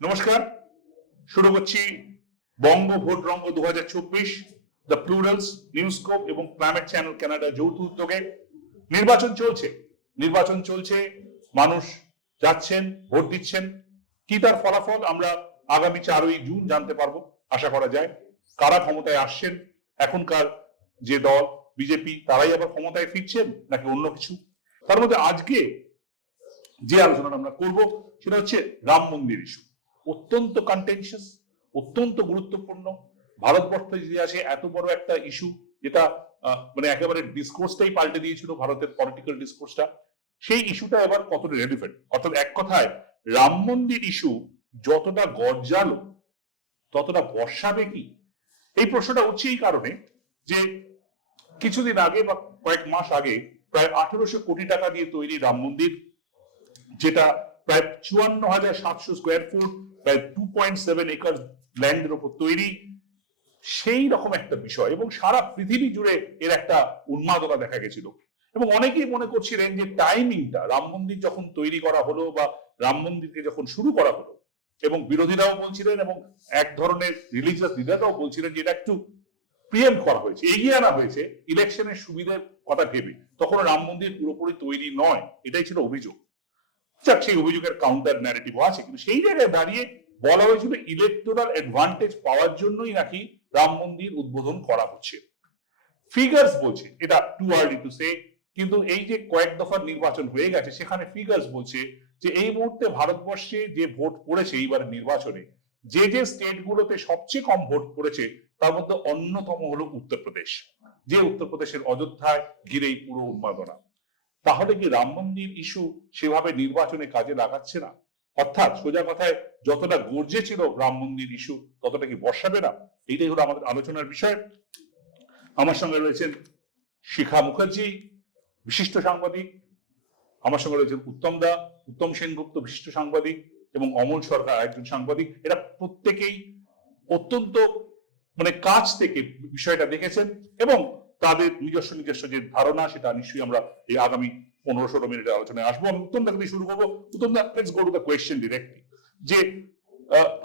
নমস্কার, শুরু করছি বঙ্গ ভোট রঙ্গ 2024, দ্য প্লুরালস, নিউজস্কোপ এবং ক্লাইমেট চ্যানেল কানাডা যৌথ উদ্যোগে নির্বাচন চলছে। মানুষ যাচ্ছেন, ভোট দিচ্ছেন। কি তার ফলাফল আমরা আগামী 4ই জুন জানতে পারবো আশা করা যায়। কারা ক্ষমতায় আসছেন, এখনকার যে দল বিজেপি, তারাই আবার ক্ষমতায় ফিরছেন নাকি অন্য কিছু? তার মধ্যে আজকে যে আলোচনাটা আমরা করব সেটা হচ্ছে রাম মন্দির ইস্যু। অত্যন্ত কন্টেনশিয়াস, অত্যন্ত গুরুত্বপূর্ণ। ভারতবর্ষের ইতিহাসে এত বড় একটা ইস্যু যেটা মানে একেবারে ডিসকোর্সটাই পাল্টে দিয়েছিল, ভারতের পলিটিক্যাল ডিসকোর্সটা। সেই ইস্যুটা এবার কতটা রেলিভেন্ট, অর্থাৎ এক কথায় রাম মন্দির ইস্যু যতটা গরজালো ততটা বর্ষাবে কি? এই প্রশ্নটা হচ্ছে এই কারণে যে কিছুদিন আগে বা কয়েক মাস আগে প্রায় 1800 কোটি টাকা দিয়ে তৈরি রাম মন্দির, যেটা প্রায় 54,700 স্কোয়ার ফুট, প্রায় 2.7 একর ল্যান্ডের উপর তৈরি, সেই রকম একটা বিষয়। এবং সারা পৃথিবী জুড়ে এর একটা উন্মাদনা দেখা গেছিল। এবং অনেকেই মনে করছিলেন যে টাইমিংটা, রাম মন্দির যখন তৈরি করা হলো বা রাম মন্দিরকে যখন শুরু করা হলো, এবং বিরোধীরাও বলছিলেন এবং এক ধরনের রিলিজিয়াস লিডাররাও বলছিলেন যে এটা একটু প্রিএম্প করা হয়েছে, এগিয়ে আনা হয়েছে ইলেকশনের সুবিধার কথা ভেবে। তখন রাম মন্দির পুরোপুরি তৈরি নয়, এটাই ছিল অভিযোগ। যাক, সেই অভিযোগের কাউন্টার ন্যারেটিভ আছে, কিন্তু সেই জায়গায় দাঁড়িয়ে বলা হয়েছিল ইলেকটোরাল অ্যাডভান্টেজ পাওয়ার জন্যই নাকি রাম মন্দির উদ্বোধন করা হচ্ছে। ফিগার্স বলছে, এটা টু আর্লি টু সে, কিন্তু এই যে কয়েক দফার নির্বাচন হয়ে গেছে সেখানে ফিগার্স বলছে যে এই মুহূর্তে ভারতবর্ষে যে ভোট পড়েছে এইবার নির্বাচনে, যে যে স্টেটগুলোতে সবচেয়ে কম ভোট পড়েছে তার মধ্যে অন্যতম হলো উত্তরপ্রদেশ। যে উত্তরপ্রদেশের অযোধ্যায় ঘিরেই পুরো উন্মাদনা। তাহলে কি রাম মন্দির ইস্যু সেভাবে নির্বাচনে কাজে লাগাচ্ছে না? অর্থাৎ সোজা কথায় যতটা গর্জে ছিল রাম মন্দির ইস্যু ততটা কি বর্ষাবে না? এইটাই হলো আমাদের আলোচনার বিষয়। আমার সঙ্গে রয়েছেন শিখা মুখার্জি, বিশিষ্ট সাংবাদিক। আমার সঙ্গে রয়েছেন উত্তম সেনগুপ্ত, বিশিষ্ট সাংবাদিক, এবং অমল সরকার, একজন সাংবাদিক। এরা প্রত্যেকেই অত্যন্ত মানে কাছ থেকে বিষয়টা দেখেছেন এবং তাদের নিজস্ব যে ধারণা সেটা নিশ্চয়ই আমরা এই আগামী 15-16 মিনিটের আলোচনায় আসবো। আমি উত্তম দা দিয়ে শুরু করবো। Uttam da, let's go to the question directly, যে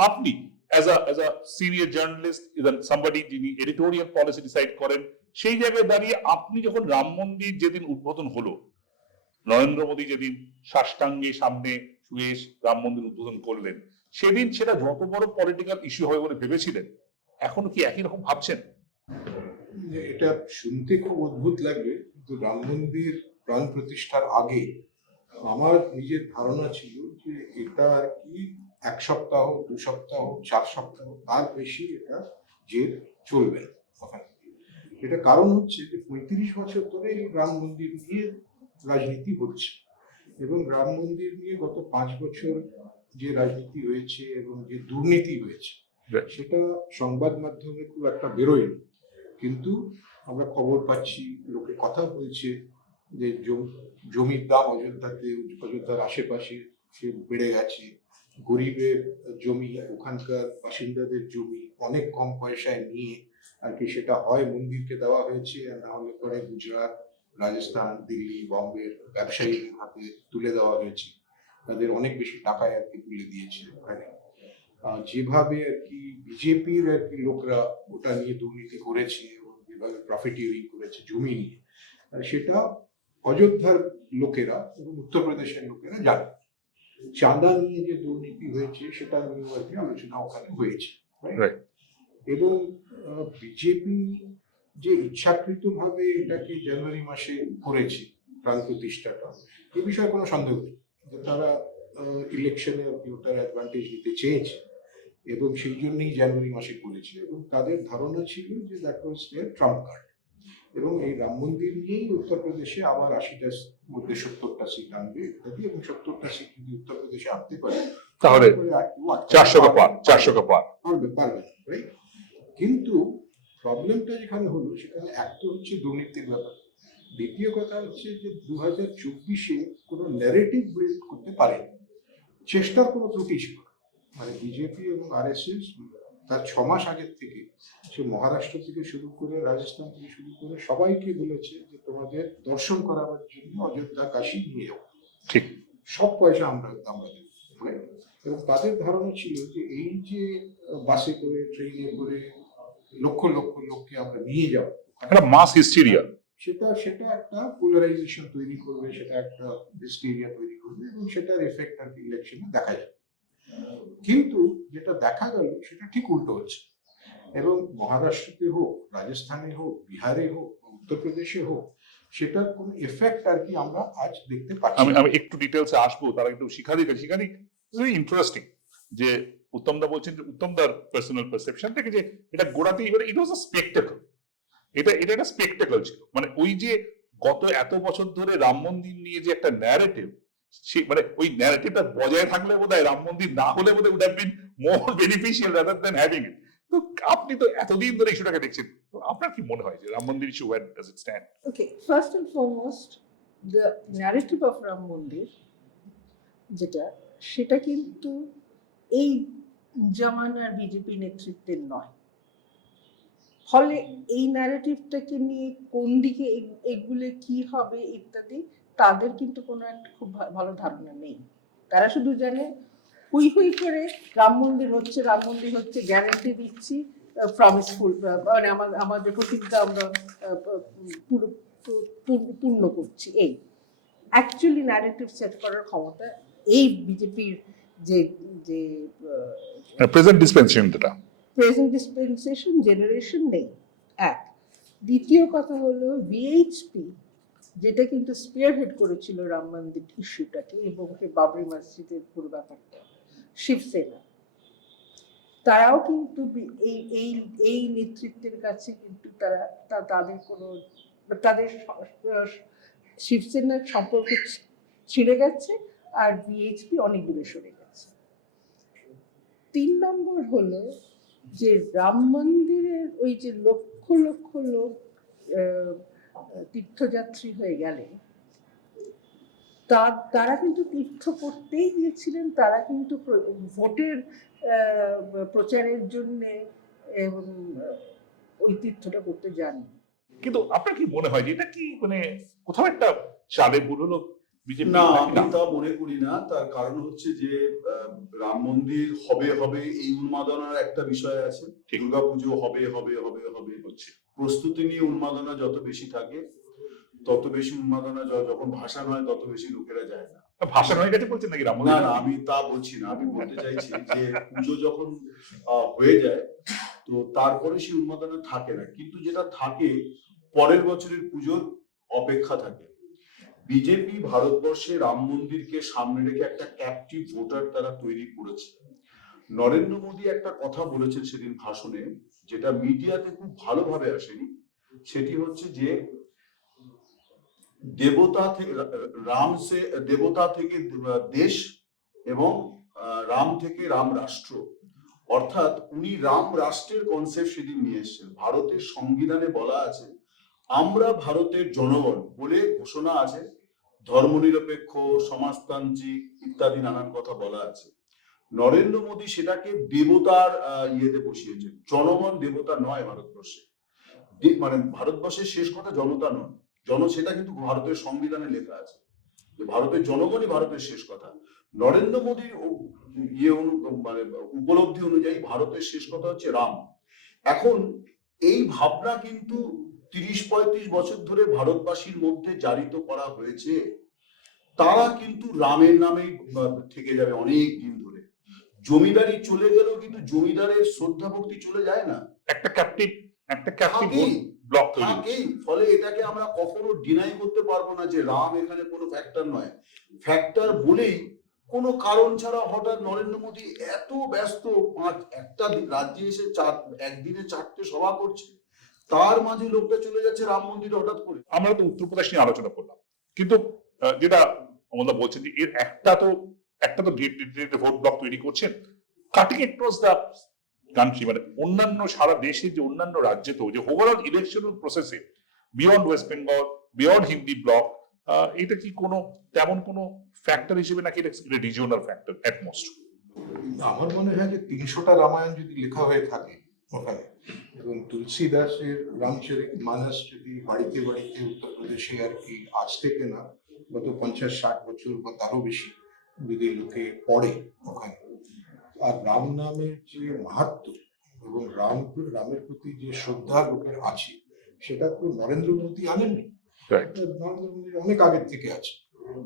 আপনি as a senior journalist, somebody যিনি এডিটোরিয়াল পলিসি ডিসাইড করেন, সেই জায়গায় দাঁড়িয়ে আপনি যখন রাম মন্দির যেদিন উদ্বোধন হলো, নরেন্দ্র মোদী যেদিন সাষ্টাঙ্গে সামনে শুয়ে রাম মন্দির উদ্বোধন করলেন, সেদিন সেটা যত বড় পলিটিক্যাল ইস্যু হবে বলে ভেবেছিলেন, এখনো কি একই রকম ভাবছেন? এটা শুনতে খুব অদ্ভুত লাগবে, কিন্তু রাম মন্দির প্রাণ প্রতিষ্ঠার আগে আমার নিজের ধারণা ছিল যে এটা আর কি 1 সপ্তাহ, 2 সপ্তাহ, 4 সপ্তাহ, তার বেশি এটা জের চলবে না। এটা কারণ হচ্ছে যে 35 বছর ধরে রাম মন্দির নিয়ে রাজনীতি হচ্ছে, এবং রাম মন্দির নিয়ে গত 5 বছর যে রাজনীতি হয়েছে এবং যে দুর্নীতি হয়েছে সেটা সংবাদ মাধ্যমে খুব একটা বেরোয়নি, কিন্তু আমরা খবর পাচ্ছি, লোকে কথা বলছে যে জমির দাম অযোধ্যার আশেপাশে সে বেড়ে গেছে। গরিবের জমি, ওখানকার বাসিন্দাদের জমি অনেক কম পয়সায় নিয়ে আর কি সেটা হয় মন্দিরকে দেওয়া হয়েছে, আর না হলে পরে গুজরাট, রাজস্থান, দিল্লি, বম্বের ব্যবসায়ীদের হাতে তুলে দেওয়া হয়েছে। তাদের অনেক বেশি টাকায় আর কি তুলে দিয়েছে ওখানে। যেভাবে আর কি বিজেপির আর কি লোকরা ওটা নিয়ে দুর্নীতি করেছে এবং যেভাবে প্রফিটিয়ারিং করেছে জমি নিয়ে, সেটা অযোধ্যার লোকেরা এবং উত্তরপ্রদেশের লোকেরা জানে। চাঁদা নিয়ে যে দুর্নীতি হয়েছে সেটা নিয়ে আর কি আলোচনা ওখানে হয়েছে। এবং বিজেপি যে ইচ্ছাকৃত ভাবে এটাকে জানুয়ারি মাসে করেছে প্রাণ প্রতিষ্ঠাটা, এ বিষয়ে কোনো সন্দেহ নেই যে তারা ইলেকশনে ওটার অ্যাডভান্টেজ নিতে চেয়েছে এবং সেই জন্যই জানুয়ারি মাসে করেছে, এবং তাদের ধারণা ছিল যে that was there Trump card. এবং এই রাম মন্দির নিয়েই উত্তরপ্রদেশে আবার 80টার মধ্যে 70টা সিট আনবে ইত্যাদি, এবং 70টা সিট যদি উত্তরপ্রদেশে আনতে পারে তাহলে 400 পার পারবে। কিন্তু প্রবলেমটা যেখানে হলো সেখানে একটা হচ্ছে দুর্নীতির ব্যাপার, দ্বিতীয় কথা হচ্ছে যে 2024-এ কোনো ন্যারেটিভ বিল্ড করতে পারেনি, চেষ্টার কোনো ত্রুটি ছিল। মানে বিজেপি এবং RSS তার 6 মাস আগের থেকে সে মহারাষ্ট্র থেকে শুরু করে রাজস্থান থেকে শুরু করে সবাইকে বলেছে যে তোমাদের দর্শন করাবার জন্য অযোধ্যা কাশী নিয়ে যাও, ঠিক সব পয়সা আমরা দেব। এবং তাদের ধারণা ছিল যে এই যে বাসে করে ট্রেনে করে লক্ষ লক্ষ লোককে আমরা নিয়ে যাব, একটা মাস হিস্টেরিয়া, সেটা সেটা একটা পোলারাইজেশন তৈরি করবে, সেটা একটা হিস্টেরিয়া তৈরি করবে এবং সেটার এফেক্ট আর ইলেকশনে দেখা যাবে। কিন্তু যেটা দেখা গেল সেটা ঠিক উল্টো হচ্ছে, এবং মহারাষ্ট্রতে হোক, রাজস্থানে হোক, বিহারে হোক, উত্তরপ্রদেশে হোক, সেটার কোন এফেক্ট আর কি আমরা আজ দেখতে পাচ্ছি। আমি একটু ডিটেলসে আসবো, তারা একটু শিখারি ভেরি ইন্টারেস্টিং যে উত্তমদা বলছেন যে উত্তমদার পার্সোনাল পারসেপশন থেকে যে এটা গোড়াতেই এবারে ইট ওয়াজ আ স্পেকটেকল, এটা একটা স্পেকটেকল ছিল। মানে ওই যে গত এত বছর ধরে রাম মন্দির নিয়ে যে একটা ন্যারেটিভ, মানে ওই ন্যারেটিভটা বজায় থাকলে বোধহয় রাম মন্দির না হলে বোধহয় would have been more beneficial rather than having it. তো আপনি তো এতদিন ধরে ইস্যুটাকে দেখছেন, তো আপনার কি মনে হয় যে Ram Mandir issue where does it stand? Okay, first and foremost, the narrative of Ram Mandir, যেটা সেটা কিন্তু এই জামানার বিজেপি নেতৃত্বের নয়। ফলে এই ন্যারেটিভটাকে নিয়ে কোন দিকে এগুলো কি হবে ইত্যাদি তাদের কিন্তু কোনো একটা খুব ভালো ধারণা নেই। তারা শুধু জানে হুই হুই করে রাম মন্দির হচ্ছে গ্যারান্টি দিচ্ছি, প্রমিসফুল, মানে আমাদের প্রতিজ্ঞা আমরা পুরো পূর্ণ করছি। এই অ্যাকচুয়ালি ন্যারেটিভ সেট করার ক্ষমতা এই বিজেপির যে যে প্রেজেন্ট ডিসপেনসেশন, যেটা প্রেজেন্ট ডিসপেন্সেশন জেনারেশন নেই। এক, দ্বিতীয় কথা হলো ভিএইচপি, যেটা কিন্তু স্পিয়ারহেড করেছিল রাম মন্দির ইস্যুটাকে এবং বাবরি মসজিদের পুরো ব্যাপারটা, শিবসেনা, তারাও কিন্তু এই এই এই নেতৃত্বের কাছে কিন্তু তাদের কোনো তাদের শিবসেনার সম্পর্ক ছিঁড়ে গেছে আর ভিএইচপি অনেক দূরে সরে গেছে। 3 নম্বর হলো যে রাম মন্দিরের ওই যে লক্ষ লক্ষ লোক তীর্থযাত্রী হয়ে গেলে তারা কিন্তু তীর্থ করতেই গিয়েছিলেন, তারা কিন্তু ভোটের প্রচারের জন্য ওই তীর্থটা করতে যাননি। কিন্তু আপনার কি মনে হয় যে এটা কি মানে কোথাও একটা চালে বুড়ো বিজেপি? না, আমি তা মনে করি না। তার কারণ হচ্ছে যে রাম মন্দির হবে হবে এই উন্মাদনার একটা বিষয় আছে, দুর্গাপুজো হবে হবে হবে হবে হচ্ছে, প্রস্তুতি নিয়ে উন্মাদনা যত বেশি থাকে তত বেশি উন্মাদনা, যখন ভাষণ হয় তত বেশি লোকেরা যায় না। ভাষণ হয়ে গেছে বলছেন নাকি রাম না মন্দির? না, আমি তা বলছি না। আমি বলতে চাইছি যে পুজো যখন হয়ে যায় তো তারপরে সেই উন্মাদনা থাকে না, কিন্তু যেটা থাকে পরের বছরের পুজোর অপেক্ষা থাকে। বিজেপি ভারতবর্ষে রাম মন্দিরকে সামনে রেখে একটা ক্যাপটিভ ভোটার তারা তৈরি করেছে। নরেন্দ্র মোদী একটা কথা বলেছেন সেদিন ভাষণে, যেটা মিডিয়াতে খুব ভালোভাবে আসেনি। সেটি হচ্ছে যে দেবতা থেকে দেশ এবং রাম থেকে রাম রাষ্ট্র, অর্থাৎ উনি রাম রাষ্ট্রের কনসেপ্ট সেদিন নিয়ে এসেছেন। ভারতের সংবিধানে বলা আছে আমরা ভারতের জনগণ বলে ঘোষণা আছে, ধর্মনিরপেক্ষ, সমাজতান্ত্রিক ইত্যাদি নানান কথা বলা আছে। নরেন্দ্র মোদী সেটাকে দেবতার ইয়েতে বসিয়েছেন। জনগণ দেবতা নয় ভারতবর্ষে, মানে ভারতবর্ষের শেষ কথা জনতা নয়, সেটা কিন্তু ভারতের সংবিধানে লেখা আছে যে ভারতের জনগণই ভারতের শেষ কথা। নরেন্দ্র মোদীর মানে উপলব্ধি অনুযায়ী ভারতের শেষ কথা হচ্ছে রাম। এখন এই ভাবনা কিন্তু 30-35 বছর ধরে ভারতবাসীর মধ্যে জারিত করা হয়েছে। তারা কিন্তু রামের নামেই থেকে যাবে অনেক দিন ধরে। জমিদারি চলে গেলেও কিন্তু জমিদারের শ্রদ্ধা ভক্তি চলে যায় না, একটা ক্যাপটিভ ব্লক থাকেই। ফলে এটাকে আমরা কখনো ডিনাই করতে পারবো না যে রাম এখানে কোনো ফ্যাক্টর নয়। ফ্যাক্টর বলেই কোনো কারণ ছাড়া হঠাৎ নরেন্দ্র মোদী এত ব্যস্ত, একটা রাজ্যে এসে একদিনে 4টে সভা করছে, তার মাঝে লোকটা চলে যাচ্ছে রাম মন্দিরে হঠাৎ করে। আমরা তো উত্তরপ্রদেশ নিয়ে আলোচনা করলাম, কিন্তু যেটা আমাদের বলছেন যে এর একটা তো ভোট ব্লক তৈরি করছেন কাটিং অ্যাক্রস দ্য কান্ট্রি, মানে অন্যান্য সারা দেশে যে অন্যান্য রাজ্যে তো যে ওভারঅল ইলেকশনাল প্রসেসে beyond West Bengal, beyond Hindi block, এটা কি কোনো তেমন কোনো ফ্যাক্টর হিসেবে নাকি এটা রিজিওনাল ফ্যাক্টর এট মোস্ট? আমার মনে হয় যে 300টা রামায়ণ যদি লেখা হয়ে থাকে ওখানে, এবং তুলসী দাসের রামচরিত মানস যদি বাড়িতে বাড়িতে উত্তরপ্রদেশে আর কি আজ থেকে না গত 50-60 বছর বা তারও বেশি যদি লোকে পড়ে ওখানে, আর রাম নামের যে মাহাত্ম্য এবং রামের প্রতি যে শ্রদ্ধা লোকের আছে, সেটা তো নরেন্দ্র মোদী আনেননি। Right. নরেন্দ্র মোদীর অনেক আগের থেকে আছে।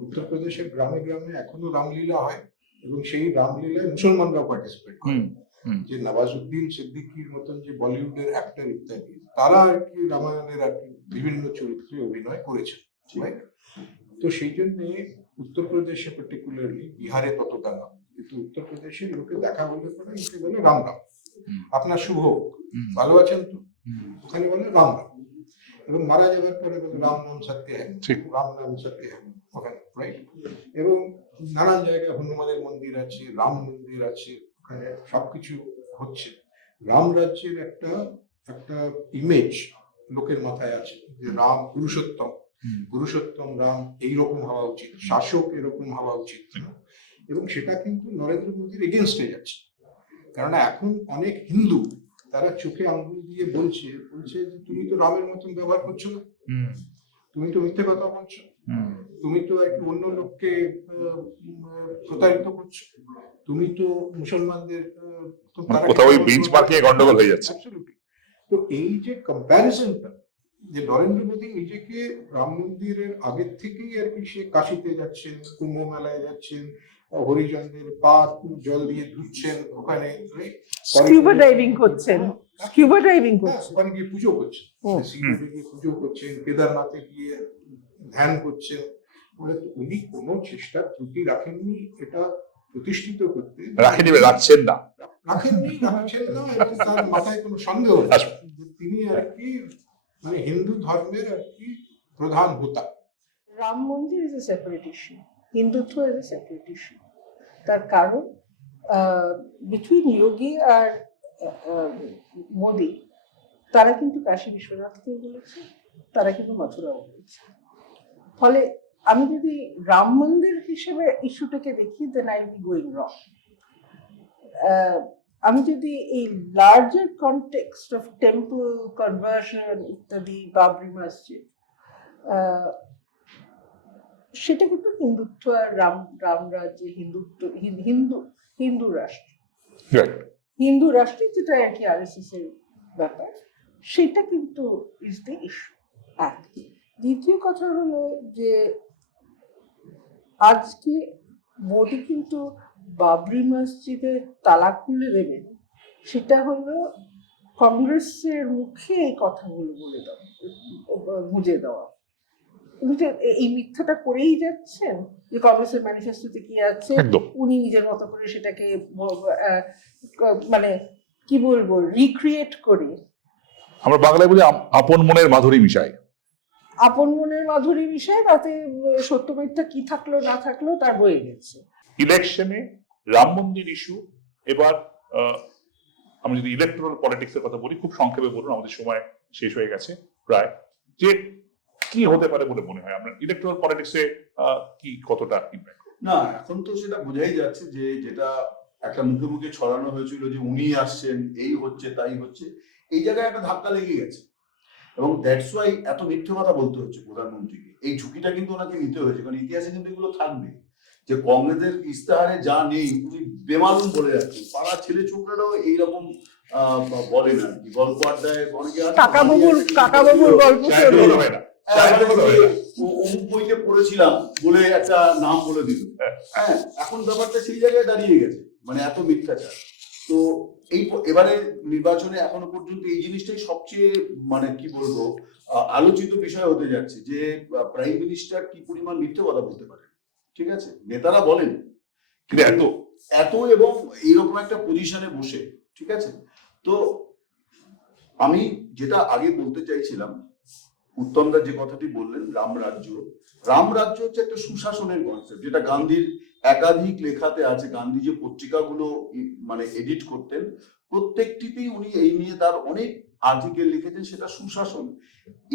উত্তরপ্রদেশের গ্রামে গ্রামে এখনো রামলীলা হয় এবং সেই রামলীলায় মুসলমানরাও পার্টিসিপেট করে। যে নওয়াজুদ্দিন সিদ্দিকীর মতন যে বলিউডের অ্যাক্টর ইত্যাদি, তারা আর কি রামায়ণের আর কি বিভিন্ন চরিত্রে অভিনয় করেছেন, right? তো সেই জন্য উত্তরপ্রদেশে পার্টিকুলারলি, বিহারে ততটা না, কিন্তু উত্তরপ্রদেশের লোকে দেখা হলে পরে লোকে বলে রাম রাম, আপনার শুভ হোক, ভালো আছেন তো, ওখানে বলে রাম রাম। এবং মারা যাবার পরে বলে রাম নাম সত্য হ্যাঁ, রাম নাম সত্য হ্যাঁ, ওখানে, রাইট? এবং নানান জায়গায় হনুমানের মন্দির আছে, রাম মন্দির আছে, ওখানে সবকিছু হচ্ছে। রাম রাজ্যের একটা একটা ইমেজ লোকের মাথায় আছে যে রাম পুরুষোত্তম রাম এইরকম হওয়া উচিত, শাসক এরকম হওয়া উচিত। এবং সেটা কিন্তু নরেন্দ্র মোদীর এগেনস্টে যাচ্ছে, কেননা এখন অনেক হিন্দু তারা চোখে আঙ্গুল দিয়ে বলছে যে তুমি তো রামের মতন ব্যবহার করছো না, তুমি তো মিথ্যে কথা বলছো, তুমি তো এক অন্য লোককে প্রতারিত করছো, তুমি তো মুসলমানদের কোথাও ওই বেঞ্চমার্কিং গন্ডগোল হয়ে যাচ্ছে। তো এই যে কম্প্যারিজনটা, যে নরেন্দ্র মোদী নিজেকে রাম মন্দিরের আগের থেকেই আর কি সে কাশিতে যাচ্ছেন, কুম্ভ মেলায় যাচ্ছেন, হরিজনদের পা জল দিয়ে ধুচ্ছেন, ওখানে স্কিউবা ডাইভিং করছেন, স্কিউবা ডাইভিং করছেন, ওখানে গিয়ে পুজো করছেন, সিকিউরিটি গিয়ে পুজো করছেন, কেদারনাথে গিয়ে ধ্যান করছেন। মানে উনি কোনো চেষ্টা ত্রুটি রাখেননি এটা প্রতিষ্ঠিত করতে, রাখছেন না এবং তার মাথায় কোনো সন্দেহ নেই যে তিনি আর কি মানে হিন্দু ধর্মের আর কি প্রধান হোতা। রাম মন্দির is a separate issue, Hindutva is a separate issue. তার কারণ বিটুইন যোগী আর মোদী, তারা কিন্তু কাশী বিশ্বনাথকেও বলেছে, তারা কিন্তু মথুরাও বলেছে। ফলে আমি যদি রাম মন্দির হিসেবে ইস্যুটাকে দেখি, then I be going wrong. আমি যদি এই larger context of temple conversion ইত্যাদি, বাবরি মসজিদ, সেটা কিন্তু হিন্দুত্ব আর রাম রাজ্যে হিন্দু রাষ্ট্র, হিন্দু রাষ্ট্রে যেটা আর কি RSS এর ব্যাপার, সেটা কিন্তু ইজ দ্য ইস্যু। দ্বিতীয় কথা হলো যে আজকে মোদী কিন্তু বাবরি মসজিদে তালা খুলে দেবেন, সেটা হলো কংগ্রেসের মুখে এই কথাগুলো বলে দেওয়া, গুঁজে দেওয়া। উনি তো এই মিথ্যাটা করেই যাচ্ছেন যে কংগ্রেসের ম্যানিফেস্টোতে কি আছে, উনি নিজের মতো করে সেটাকে মানে কি বলবো রিক্রিয়েট করে, আমরা বাংলায় বলি আপন মনের মাধুরী মিশাই, আপন মনের মাধুরী বিষয়, তাতে সত্য মিথ্যা কি থাকলো না থাকলো তার বয়ে গেছে। ইলেকশনে রাম মন্দির ইস্যু। এবার আমি যদি ইলেকট্রাল পলিটিক্স এর কথা বলি, খুব সংক্ষেপে বলুন, আমাদের সময় শেষ হয়ে গেছে প্রায়, যে কি হতে পারে বলে মনে হয় আপনার ইলেকট্রাল পলিটিক্সে কি কতটা ইম্প্যাক্ট? না, এখন তো সেটা বোঝাই যাচ্ছে যে যেটা একটা মুখে মুখে ছড়ানো হয়েছিল যে উনি আসছেন, এই হচ্ছে তাই হচ্ছে, এই জায়গায় একটা ধাক্কা লেগে গেছে এবং দ্যাটস ওয়াই এত মিথ্যে কথা বলতে হচ্ছে প্রধানমন্ত্রীকে। এই ঝুঁকিটা কিন্তু ওনাকে নিতে হয়েছে, কারণ ইতিহাসে কিন্তু এগুলো থাকবে যে কংগ্রেসের ইস্তাহারে যা নেই উনি বেমালুম বলে যাচ্ছেন। পাড়ার ছেলে ছোকরারাও এইরকম বলেন আর কি, গল্প আড্ডায় অনেকে কাকাবাবুর গল্প হয় না, অমুক বইতে পড়েছিলাম বলে একটা নাম বলে দিল। হ্যাঁ, এখন ব্যাপারটা সেই জায়গায় দাঁড়িয়ে গেছে, মানে এত মিথ্যাচার। তো এই এবারে নির্বাচনে এখনো পর্যন্ত এই জিনিসটাই সবচেয়ে মানে কি বলবো আলোচিত বিষয় হতে যাচ্ছে, যে প্রাইম মিনিস্টার কি পরিমাণ মিথ্যে কথা বলতে পারে। ঠিক আছে, নেতারা বলেন কিন্তু এত এবং এইরকম একটা পজিশনে বসে, ঠিক আছে। তো আমি যেটা আগে বলতে চাইছিলাম, উত্তমদা যে কথাটি বললেন, রাম রাজ্য হচ্ছে একটা সুশাসনের কনসেপ্ট, যেটা গান্ধীর একাধিক লেখাতে আছে। গান্ধী যে পত্রিকাগুলো মানে এডিট করতেন, প্রত্যেকটিতেই উনি এই নিয়ে তার অনেক আর্টিকেল লিখেছেন, সেটা সুশাসন।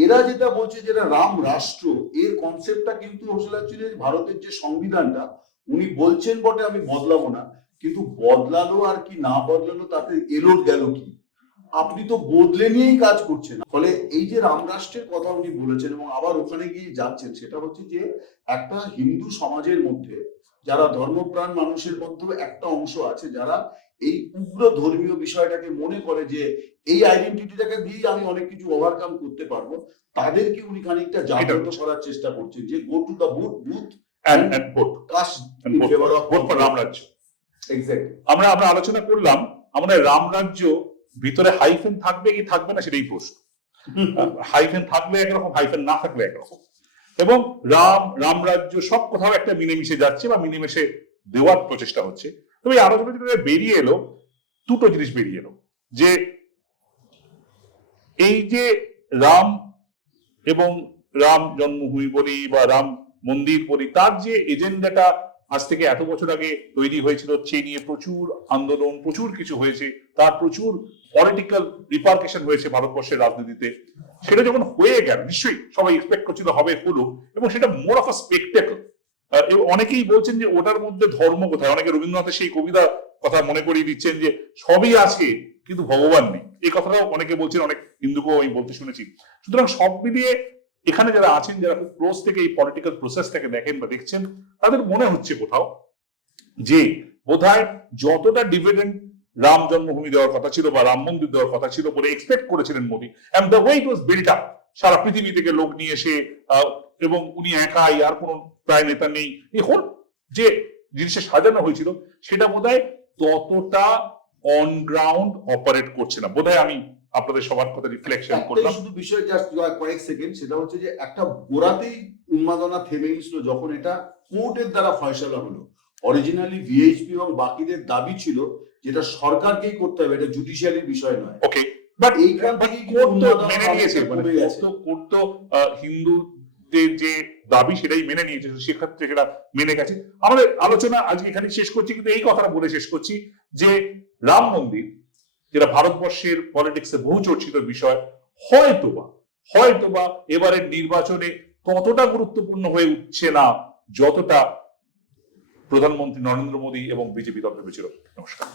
এরা যেটা বলছে যেটা রাম রাষ্ট্র, এর কনসেপ্টটা কিন্তু আসলে ভারতের যে সংবিধানটা, উনি বলছেন বটে আমি বদলাবো না, কিন্তু বদলালো আর কি না বদলালো তাতে এলো গেল কি, আপনি তো বদলে নিয়েই কাজ করছেন। ফলে এই যে রাম রাষ্ট্রের কথা উনি বলেছেন এবং আবার ওখানে গিয়ে যাচ্ছেন, সেটা হচ্ছে যে একটা হিন্দু সমাজের মধ্যে যারা ধর্মপ্রাণ মানুষের মধ্যে একটা অংশ আছে যারা এই উগ্র ধর্মীয় বিষয়টাকে মনে করে যে এই আইডেন্টিটিটাকে দিয়ে আমি অনেক কিছু ওভারকাম করতে পারবো, তাদেরকে উনি খানিকটা জাগ্রত করার চেষ্টা করছেন যে go to the booth and vote cast and in vote favour for- of vote for Ramrajya. Exactly. আমরা আলোচনা করলাম আমাদের রামরাজ্য ভিতরে হাইফেন থাকবে কি থাকবে না সেটাই প্রশ্ন। হাইফেন থাকলে একরকম, হাইফেন না থাকলে একরকম। এবং রামরাজ্য সব কোথাও একটা মিলেমিশে যাচ্ছে বা মিলেমিশে দেওয়ার প্রচেষ্টা হচ্ছে। তবে এই আলোচনা যেটা বেরিয়ে এলো, দুটো জিনিস বেরিয়ে এলো, যে এই যে রাম এবং রাম জন্মভূমি বলি বা রাম মন্দির বলি, তার যে এজেন্ডাটা আজ থেকে এত বছর আগে তৈরি হয়েছিল, সে নিয়ে প্রচুর আন্দোলন, প্রচুর কিছু হয়েছে, তার প্রচুর পলিটিক্যাল রিপার্কেশন হয়েছে ভারতবর্ষের রাজনীতিতে। সেটা যখন হয়ে গেল, নিশ্চয়ই সবাই এক্সপেক্ট করছিল হবে, হলো, এবং সেটা মোর অফ আ স্পেকটেকল। অনেকেই বলছেন যে ওটার মধ্যে ধর্ম কোথায়, অনেকে রবীন্দ্রনাথের সেই কবিতা কথা মনে করিয়ে দিচ্ছেন যে সবই আছে কিন্তু ভগবান নেই, এই কথাটাও অনেকে বলছেন, অনেক হিন্দুকেও আমি বলতে শুনেছি। সুতরাং সব মিলিয়ে এখানে যারা আছেন, যারা খুব ক্লোজ থেকে এই পলিটিক্যাল প্রসেসটাকে দেখেন বা দেখছেন, তাদের মনে হচ্ছে কোথাও যে বোধহয় যতটা ডিভিডেন্ড রাম জন্মভূমি দেওয়ার কথা ছিল বা রাম মন্দির দেওয়ার কথা ছিল বলে এক্সপেক্ট করেছিলেন Modi, and the way it was built up, সারা পৃথিবী থেকে লোক নিয়ে এসে, এবং উনি একাই, আর কোনো প্রায় নেতা নেই, এই হোল যে জিনিসে সাজানো হয়েছিল সেটা বোধহয় ততটা অন গ্রাউন্ড অপারেট করছে না। বোধহয় আমি আপনাদের সবার কথা রিফ্লেকশন করলাম। শুধু বিষয় জাস্ট কয়েক সেকেন্ড, সেটা হচ্ছে যে একটা গোড়াতেই উন্মাদনা থেমে গেছিল যখন এটা কোর্টের দ্বারা ফয়সালা হলো। অরিজিনালি ভিএইচপি এবং বাকিদের দাবি ছিল যেটা সরকারকেই করতে হবে, এটা জুডিশিয়ারির বিষয় নয়। ওকে, বাট এইখান থেকে কোর্ট তো মেনে নিয়েছে, মানে কোর্ট তো হিন্দুদের যে দাবি সেটাই মেনে নিয়েছে, সেক্ষেত্রে সেটা মেনে গেছে। আমাদের আলোচনা আজকে এখানে শেষ করছি, কিন্তু এই কথাটা বলে শেষ করছি যে রাম মন্দির, যেটা ভারতবর্ষের পলিটিক্সে বহু চর্চিত বিষয়, হয়তোবা এবারের নির্বাচনে ততটা গুরুত্বপূর্ণ হয়ে উঠছে না যতটা প্রধানমন্ত্রী নরেন্দ্র মোদী এবং বিজেপি দল ভেবেছিল। নমস্কার।